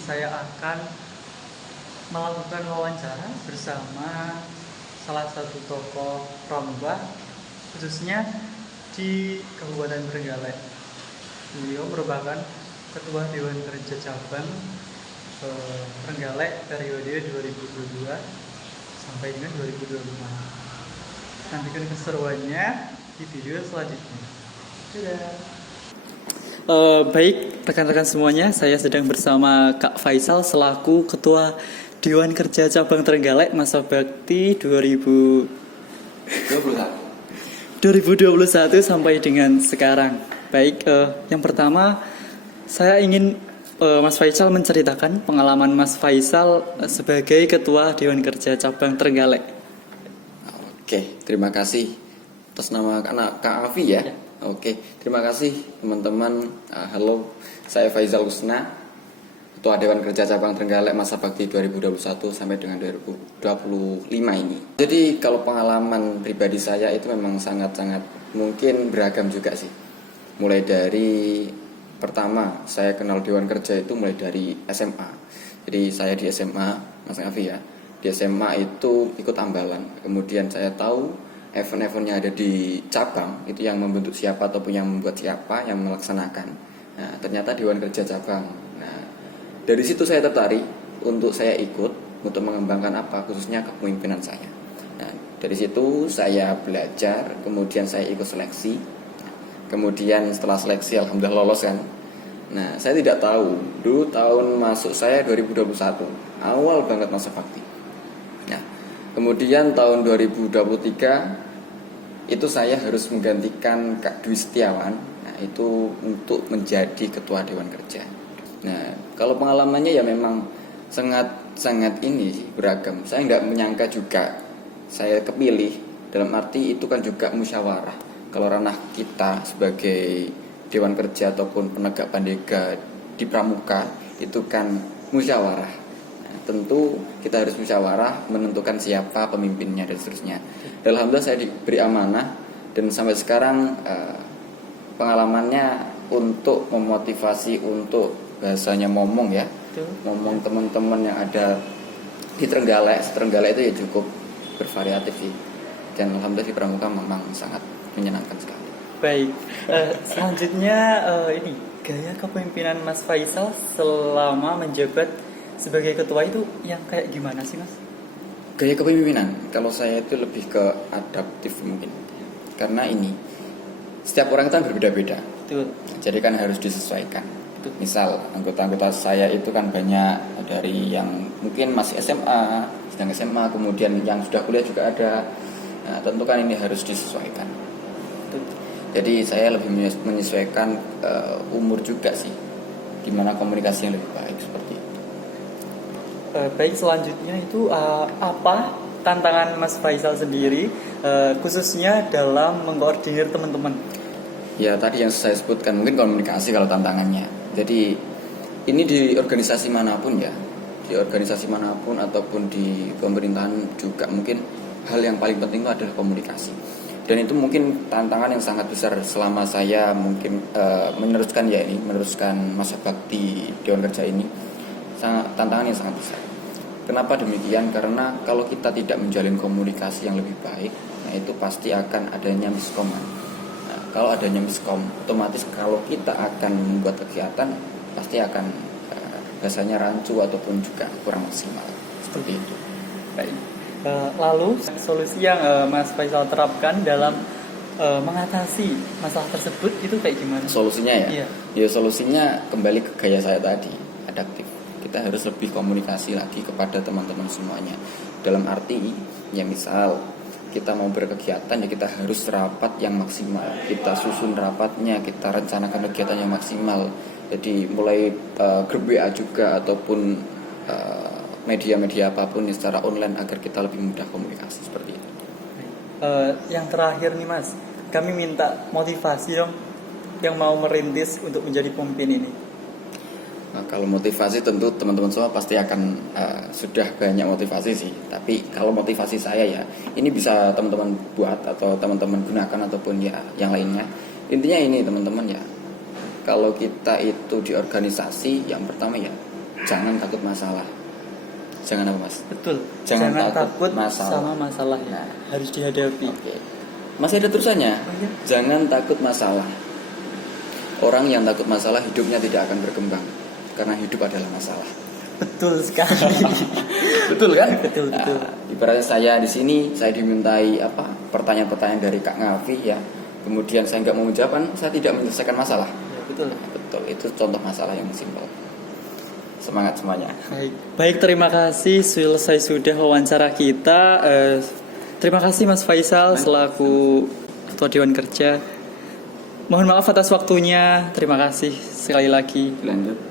saya akan melakukan wawancara bersama salah satu tokoh pramuka, khususnya di Kabupaten Trenggalek. Beliau merupakan Ketua Dewan Kerja Cabang Trenggalek periode 2022 sampai dengan 2025. Nantikan keseruannya di video selanjutnya. Dadah. Baik rekan-rekan semuanya, saya sedang bersama Kak Faisal selaku Ketua Dewan Kerja Cabang Trenggalek masa bakti 2021 sampai dengan sekarang. Baik, yang pertama saya ingin Mas Faisal menceritakan pengalaman Mas Faisal sebagai Ketua Dewan Kerja Cabang Trenggalek. Oke, terima kasih atas nama Kak Afi ya. Oke, terima kasih teman-teman. Halo, saya Faisal Husna, Ketua Dewan Kerja Cabang Trenggalek masa bakti 2021 sampai dengan 2025 ini. Jadi kalau pengalaman pribadi saya itu memang sangat-sangat mungkin beragam juga sih. Mulai dari pertama saya kenal Dewan Kerja itu mulai dari SMA. Jadi saya di SMA, Mas Afi ya. Di SMA itu ikut ambalan. Kemudian saya tahu event-event yang ada di cabang itu yang membentuk siapa ataupun yang membuat siapa yang melaksanakan. Nah, ternyata Dewan Kerja Cabang. Nah, dari situ saya tertarik untuk saya ikut untuk mengembangkan apa khususnya kepemimpinan saya. Nah, dari situ saya belajar, kemudian saya ikut seleksi. Kemudian setelah seleksi alhamdulillah lolos kan. Nah, saya tidak tahu dulu tahun masuk saya 2021, awal banget masa bakti. Nah, kemudian tahun 2023 itu saya harus menggantikan Kak Dwi Setiawan. Nah, itu untuk menjadi Ketua Dewan Kerja. Nah, kalau pengalamannya ya memang sangat ini sih beragam. Saya nggak menyangka juga saya kepilih, dalam arti itu kan juga musyawarah. Kalau ranah kita sebagai Dewan Kerja ataupun penegak pandega di pramuka itu kan musyawarah. Tentu kita harus musyawarah menentukan siapa pemimpinnya dan seterusnya. Dan alhamdulillah saya diberi amanah dan sampai sekarang pengalamannya untuk memotivasi untuk bahasanya ngomong ya, ngomong teman-teman yang ada di Trenggalek itu ya cukup bervariatif sih. Dan alhamdulillah di pramuka memang sangat menyenangkan sekali. Baik, selanjutnya ini gaya kepemimpinan Mas Faisal selama menjabat sebagai ketua itu yang kayak gimana sih Mas? Gaya kepemimpinan, kalau saya itu lebih ke adaptif mungkin. Karena ini, setiap orang kan berbeda-beda. Betul. Jadi kan harus disesuaikan. Betul. Misal, anggota-anggota saya itu kan banyak dari yang mungkin masih SMA, sedang SMA, kemudian yang sudah kuliah juga ada. Nah, tentu kan ini harus disesuaikan. Betul. Jadi saya lebih menyesuaikan umur juga sih. Gimana komunikasi yang lebih baik seperti itu. Baik, selanjutnya itu apa tantangan Mas Faisal sendiri khususnya dalam mengkoordinir teman-teman? Ya tadi yang saya sebutkan mungkin komunikasi kalau tantangannya. Jadi ini di organisasi manapun ya, di organisasi manapun ataupun di pemerintahan juga mungkin hal yang paling penting itu adalah komunikasi. Dan itu mungkin tantangan yang sangat besar selama saya mungkin meneruskan masa bakti Dewan Kerja ini. Tantangan yang sangat besar. Kenapa demikian? Karena kalau kita tidak menjalin komunikasi yang lebih baik, nah itu pasti akan adanya miskom. Nah, kalau adanya miskom, otomatis kalau kita akan membuat kegiatan pasti akan rasanya rancu ataupun juga kurang maksimal. Seperti itu. Baik. Lalu solusi yang Mas Faisal terapkan dalam mengatasi masalah tersebut itu kayak gimana? Solusinya ya? Iya. Ya solusinya kembali ke gaya saya tadi, adaptif. Kita harus lebih komunikasi lagi kepada teman-teman semuanya. Dalam arti, ya misal kita mau berkegiatan ya kita harus rapat yang maksimal. Kita susun rapatnya, kita rencanakan kegiatan yang maksimal. Jadi mulai grup WA juga ataupun media-media apapun secara online agar kita lebih mudah komunikasi seperti itu. Yang terakhir nih Mas, kami minta motivasi dong yang mau merintis untuk menjadi pemimpin ini. Nah, kalau motivasi tentu teman-teman semua pasti akan sudah banyak motivasi sih. Tapi kalau motivasi saya ya, ini bisa teman-teman buat atau teman-teman gunakan ataupun ya yang lainnya. Intinya ini teman-teman ya, kalau kita itu di organisasi yang pertama ya jangan takut masalah. Jangan apa Mas? Betul. Jangan takut takut masalah. sama masalah ya. Harus dihadapi. Oke. Masih ada terusannya. Oh, iya. Jangan takut masalah. Orang yang takut masalah hidupnya tidak akan berkembang karena hidup adalah masalah. Betul sekali. Betul kan? Betul, betul. Nah, ibaratnya saya di sini saya dimintai pertanyaan-pertanyaan dari Kak Ngafi ya. Kemudian saya nggak mau menjawab, saya tidak menyelesaikan masalah. Ya, betul. Betul, itu contoh masalah yang simpel. Semangat semuanya. Baik, terima kasih selesai sudah wawancara kita. Terima kasih Mas Faisal selaku Ketua Dewan Kerja. Mohon maaf atas waktunya. Terima kasih sekali lagi. Lanjut.